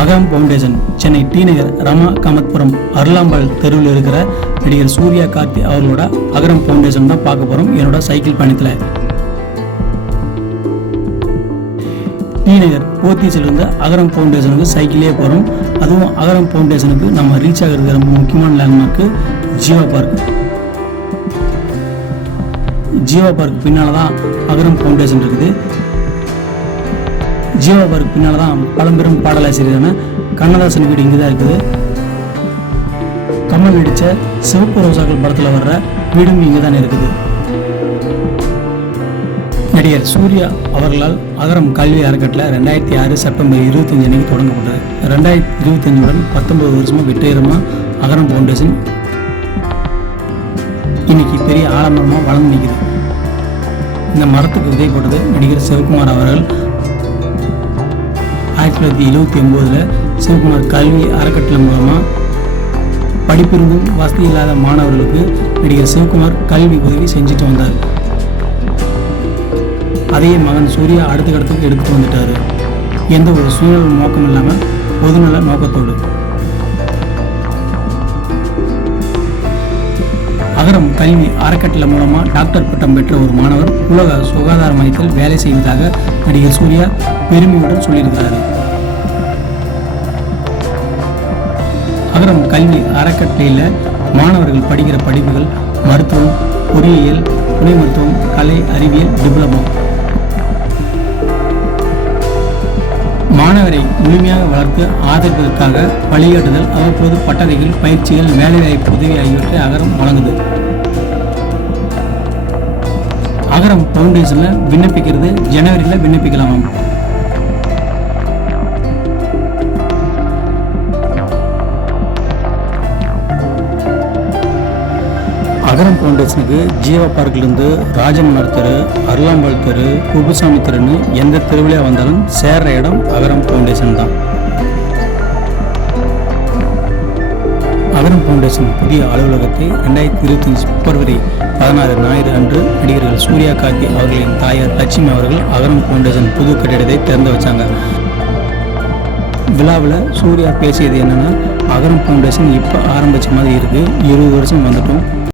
அகரம் foundation Chennai D நகர் ரமா காமத்புரம் அருளாம்பாள் தெருவில் இருக்கிற நடிகர் சூர்யா கார்த்தி அவர்களோட அகரம் ஃபவுண்டேஷன் தான் பார்க்க போகிறோம். என்னோட சைக்கிள் பயணத்தில் டி நகர் போத்தீஸிலிருந்து அகரம் ஃபவுண்டேஷனுக்கு சைக்கிளே போகிறோம். அதுவும் அகரம் ஃபவுண்டேஷனுக்கு நம்ம ரீச் ஆகிறது ரொம்ப முக்கியமான landmark Jeeva park. Jeeva park பின்னால் தான் அகரம் ஃபவுண்டேஷன் இருக்குது. ஜீவா பார்க் பின்னால் தான் பழம்பெரும் பாடலாசிரியரான கண்ணதாசன் வீடு இங்கே தான் இருக்குது. கமல் நடித்த சிவப்பு ரோசாக்கள் படத்தில் வர்ற வீடும் இங்கே தான் இருக்குது. நடிகர் சூர்யா அவர்களால் அகரம் கல்வி அறக்கட்டளை 2006 செப்டம்பர் 25 அன்னைக்கு தொடங்கப்பட்டது. 2025 19 வருஷமாக வெற்றிகரமாக அகரம் ஃபவுண்டேஷன் இன்னைக்கு பெரிய ஆலமரமாக வளர்ந்து நிற்குது. இந்த மரத்துக்கு விதை போட்டது நடிகர் சிவகுமார் அவர்கள். 1979 சிவகுமார் கல்வி அறக்கட்டளை மூலமாக படிப்பிருந்தும் வசதி இல்லாத மாணவர்களுக்கு நடிகர் சிவகுமார் கல்வி உதவி செஞ்சுட்டு வந்தார். அதையே மகன் சூர்யா அடுத்த கட்டத்துக்கு எடுத்துட்டு வந்துட்டார். எந்த ஒரு சுயநல நோக்கம் இல்லாமல் பொதுநல நோக்கத்தோடு. அகரம் கல்வி அறக்கட்டளை மூலமாக டாக்டர் பட்டம் பெற்ற ஒரு மாணவர் உலக சுகாதார மையத்தில் வேலை செய்வதாக நடிகர் சூர்யா பெருமையுடன் சொல்லியிருக்கிறார். அகரம் கல்வி அறக்கட்டளையில் மாணவர்கள் படிக்கிற படிப்புகள் மருத்துவம், பொறியியல், துணை மருத்துவம், கலை, அறிவியல், டிப்ளமோ. மாணவரை முழுமையாக வளர்த்து ஆதரிப்பதற்காக வழிகாட்டுதல், அவ்வப்போது பட்டறைகள், பயிற்சிகள், வேலைவாய்ப்பு உதவி ஆகியவற்றை அகரம் வழங்குது. அகரம் ஃபவுண்டேஷனில் விண்ணப்பிக்கிறது ஜனவரியில் விண்ணப்பிக்கலாமாம். அகரம் ஃபவுண்டேஷனுக்கு ஜீவா பார்க்கிலிருந்து ராஜமன்னர் தெரு, அருளாம்பாள் தெரு, குப்புசாமி தெருன்னு எந்த தெருவிலே வந்தாலும் சேர்ற இடம் அகரம் ஃபவுண்டேஷன் தான். அகரம் ஃபவுண்டேஷன் புதிய அலுவலகத்தை 2025 பிப்ரவரி 16 ஞாயிறு அன்று நடிகர்கள் சூர்யா கார்த்தி அவர்களின் தாயார் லட்சுமி அவர்கள் அகரம் ஃபவுண்டேஷன் புது கட்டிடத்தை திறந்து வச்சாங்க. விழாவில் சூர்யா பேசியது என்னன்னா, அகரம் ஃபவுண்டேஷன் இப்போ ஆரம்பித்த மாதிரி இருக்குது, 20 வருஷம் வந்துட்டோம்.